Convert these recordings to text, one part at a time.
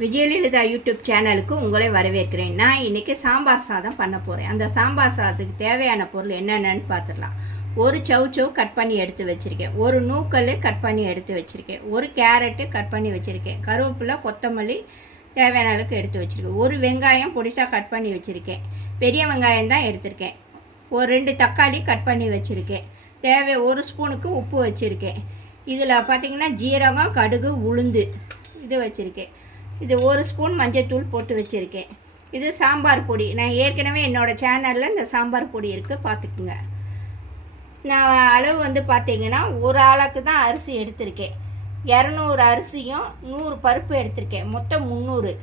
Vijayalalitha YouTube சேனலுக்கு உங்களை வரவேற்கிறேன். நான் இன்றைக்கி சாம்பார் சாதம் பண்ண போகிறேன். அந்த சாம்பார் சாதத்துக்கு தேவையான பொருள் என்னென்னு பார்த்துடலாம். ஒரு சவுச்சவு கட் பண்ணி எடுத்து வச்சுருக்கேன், ஒரு நூக்கல் கட் பண்ணி எடுத்து வச்சுருக்கேன், ஒரு கேரட்டு கட் பண்ணி வச்சுருக்கேன், கருவேப்பிலை கொத்தமல்லி தேவையான அளவுக்கு எடுத்து வச்சுருக்கேன், ஒரு வெங்காயம் பொடிசாக கட் பண்ணி வச்சுருக்கேன், பெரிய வெங்காயம் தான் எடுத்திருக்கேன், ஒரு 2 தக்காளி கட் பண்ணி வச்சுருக்கேன், ஒரு ஸ்பூனுக்கு உப்பு வச்சுருக்கேன். இதில் பார்த்திங்கன்னா ஜீரகம் கடுகு உளுந்து இது வச்சுருக்கேன். இது 1 ஸ்பூன் மஞ்சள் போட்டு வச்சுருக்கேன். இது சாம்பார் பொடி. நான் ஏற்கனவே என்னோடய சேனலில் இந்த சாம்பார் பொடி இருக்குது, பார்த்துக்குங்க. நான் அளவு வந்து பார்த்திங்கன்னா ஒரு ஆளுக்கு தான் அரிசி எடுத்திருக்கேன். 200 அரிசியும் 100 பருப்பு எடுத்திருக்கேன், மொத்தம் 300.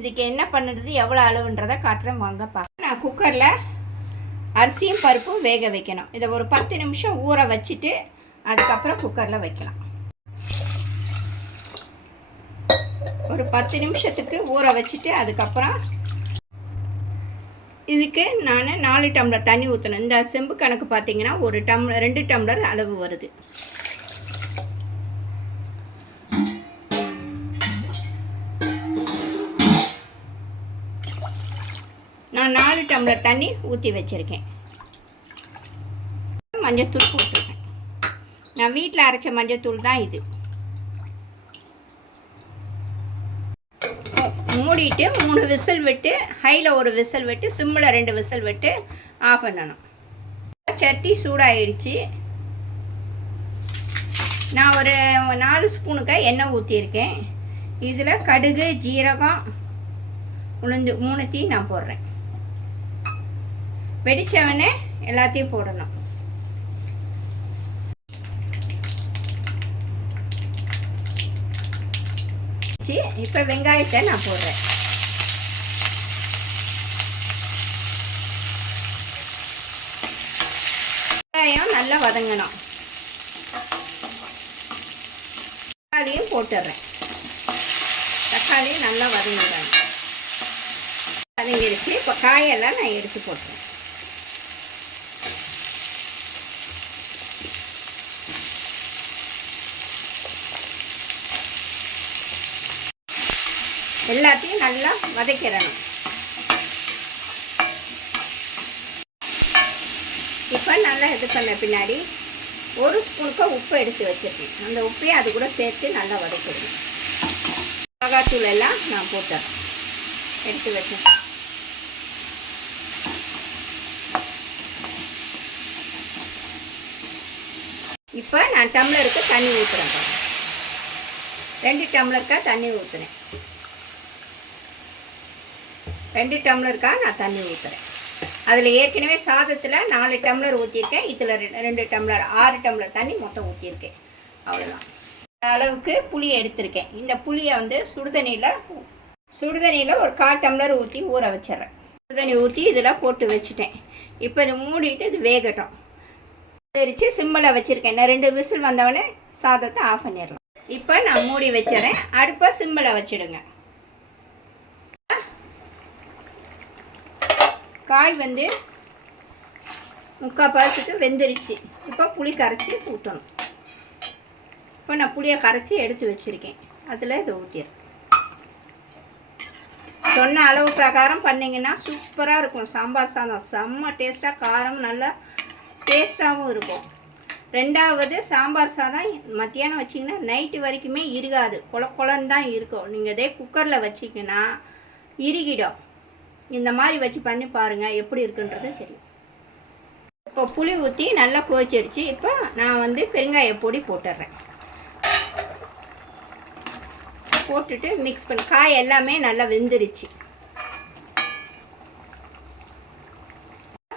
இதுக்கு என்ன பண்ணுறது எவ்வளோ அளவுன்றதை காட்டுறேன், வாங்க பார்க்க. நான் குக்கரில் அரிசியும் பருப்பும் வேக வைக்கணும். இதை ஒரு 10 நிமிஷம் ஊற வச்சுட்டு அதுக்கப்புறம் குக்கரில் வைக்கலாம். ஒரு 10 நிமிஷத்துக்கு ஊற வச்சுட்டு அதுக்கப்புறம் இதுக்கு நான் 4 டம்ளர் தண்ணி ஊற்றணும். இந்த செம்பு கணக்கு பார்த்திங்கன்னா 2 டம்ளர் அளவு வருது. நான் 4 டம்ளர் தண்ணி ஊற்றி வச்சுருக்கேன். மஞ்சத்தூள் போட்டுருக்கேன். நான் வீட்டில் அரைச்ச மஞ்சத்தூள் தான் இது. மூடிட்டு 3 விசில் விட்டு, ஹையில் 1 விசில் விட்டு, சிம்மில் 2 விசில் விட்டு ஆஃப் பண்ணணும். சட்டி சூடாகிடுச்சு. நான் ஒரு 4 ஸ்பூனுக்கு எண்ணெய் ஊற்றியிருக்கேன். இதில் கடுகு ஜீரகம் உளுந்து 3த்தையும் நான் போடுறேன். வெடித்தவனே எல்லாத்தையும் போடணும். இப்போ வெங்காயத்தை நான் போடுறேன். வெங்காயம் நல்லா வதங்கணும். தக்காளியும் போட்டுடுறேன். தக்காளியும் நல்லா வதங்கிடணும். வதங்கிடுச்சு. இப்போ காயெல்லாம் நான் எடுத்து போட்டுறேன். எல்லாத்தையும் நல்லா வதக்கிடணும். இப்போ நல்லா இது பண்ண பின்னாடி 1 ஸ்பூனுக்கு உப்பு எடுத்து வச்சுருக்கேன். அந்த உப்பையும் அது கூட சேர்த்து நல்லா வதக்கிடணும். மிளகாத்தூள் எல்லாம் நான் போட்டேன், எடுத்து வச்சேன். இப்போ நான் டம்ளருக்கு தண்ணி ஊற்றுறேன். 2 டம்ளருக்கா தண்ணி ஊற்றுறேன். 2 டம்ளருக்கா நான் தண்ணி ஊற்றுறேன். அதில் ஏற்கனவே சாதத்தில் 4 டம்ளர் ஊற்றிருக்கேன். இதில் 2 டம்ளர் 6 டம்ளர் தண்ணி மொத்தம் ஊற்றிருக்கேன். அவ்வளோதான். அளவுக்கு புளி எடுத்திருக்கேன். இந்த புளியை வந்து சுடுதண்ணியில் ஒரு 1/4 டம்ளர் ஊற்றி ஊற வச்சிட்றேன். சுடுதண்ணி ஊற்றி இதில் போட்டு வச்சுட்டேன். இப்போ இதை மூடிட்டு இது வேகட்டும். தெரிச்சு சிம்மில் வச்சுருக்கேன். நான் 2 விசில் வந்தவொடனே சாதத்தை ஆஃப் பண்ணிடலாம். இப்போ நான் மூடி வச்சிடறேன். அடுப்பை சிம்மில் வச்சுடுங்க. காய் வந்து 3/4 பதத்துக்கு வெந்துருச்சு. இப்போ புளி கரைச்சி ஊற்றணும். இப்போ நான் புளியை கரைச்சி எடுத்து வச்சுருக்கேன். அதில் இதை ஊற்றிடுறேன். சொன்ன அளவு பிரகாரம் பண்ணிங்கன்னா சூப்பராக இருக்கும். சாம்பார் சாதம் செம்ம டேஸ்ட்டாக, காரம் நல்லா டேஸ்ட்டாகவும் இருக்கும். 2வது சாம்பார் சாதம் மத்தியானம் வச்சிங்கன்னா நைட்டு வரைக்குமே இருக்காது, கொலன்னு தான் இருக்கும். நீங்கள் இதே குக்கரில் வச்சிங்கன்னா இறுகிடும். இந்த மாதிரி வச்சு பண்ணி பாருங்கள், எப்படி இருக்குன்றது தெரியும். இப்போ புளி ஊற்றி நல்லா கொதிச்சிருச்சு. இப்போ நான் வந்து பெருங்காய பொடி போட்டுடுறேன். போட்டுட்டு மிக்ஸ் பண்ணி காய் எல்லாமே நல்லா வெந்துருச்சு.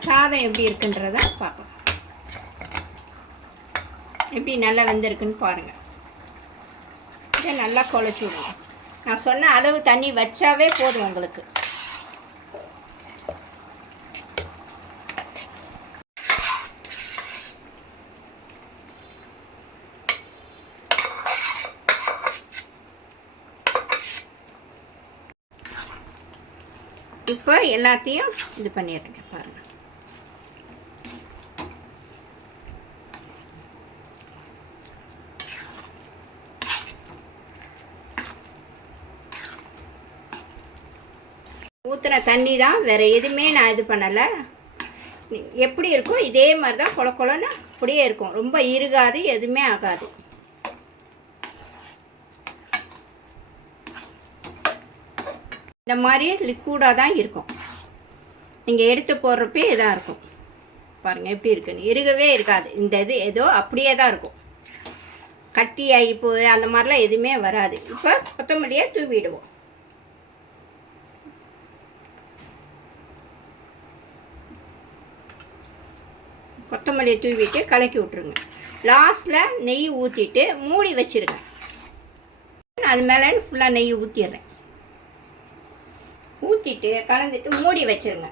சாதம் எப்படி இருக்குன்றத பார்க்கலாம். எப்படி நல்லா வெந்திருக்குன்னு பாருங்கள். இதை நல்லா குழச்சி விடுங்க. நான் சொன்ன அளவு தண்ணி வச்சாவே போதும் உங்களுக்கு. இப்போ எல்லாத்தையும் இது பண்ணிடுறேங்க பாருங்கள். ஊற்றின தண்ணி தான், வேறு எதுவுமே நான் இது பண்ணலை. எப்படி இருக்கும் இதே மாதிரி தான் கொல கொலன்னு அப்படியே இருக்கும். ரொம்ப இறுகாது, எதுவுமே ஆகாது. இந்த மாதிரி லிக்விடாக தான் இருக்கும். நீங்கள் எடுத்து போடுறப்பே இதாக இருக்கும். பாருங்கள் எப்படி இருக்குன்னு. இறுகவே இருக்காது. இந்த இது ஏதோ அப்படியே தான் இருக்கும். கட்டியாகி போய் அந்த மாதிரிலாம் எதுவுமே வராது. இப்போ கொத்தமல்லியை தூவிடுவோம். கொத்தமல்லியை தூவிட்டு கலக்கி விட்ருங்க. லாஸ்ட்டில் நெய் ஊற்றிட்டு மூடி வச்சுருங்க. அது மேலே ஃபுல்லாக நெய் ஊற்றிடுறேன். ஊற்றிட்டு கலந்துட்டு மூடி வச்சுருங்க.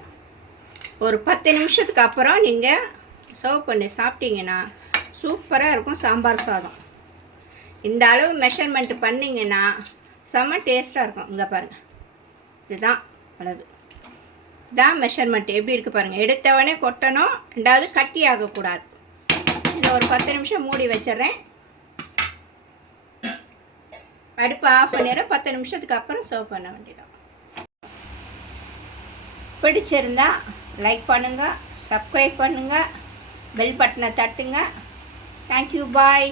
ஒரு 10 நிமிஷத்துக்கு அப்புறம் நீங்கள் சர்வ் பண்ணி சாப்பிட்டீங்கன்னா சூப்பராக இருக்கும் சாம்பார் சாதம். இந்த அளவு மெஷர்மெண்ட் பண்ணிங்கன்னா செம்ம டேஸ்ட்டாக இருக்கும். இங்கே பாருங்கள், இதுதான் அளவு, இதான் மெஷர்மெண்ட். எப்படி இருக்குது பாருங்கள். எடுத்தவொடனே கொட்டணும், ரெண்டாவது கட்டி ஆகக்கூடாது. இதை ஒரு 10 நிமிஷம் மூடி வச்சிட்றேன். அடுப்பை ஆஃப் பண்ணிடுறேன். 10 நிமிஷத்துக்கு அப்புறம் சர்வ் பண்ண வேண்டியதான். பிடிச்சிருந்தா லைக் பண்ணுங்கள், சப்ஸ்கிரைப் பண்ணுங்கள், பெல் பட்டனை தட்டுங்க. தேங்க்யூ, பாய்.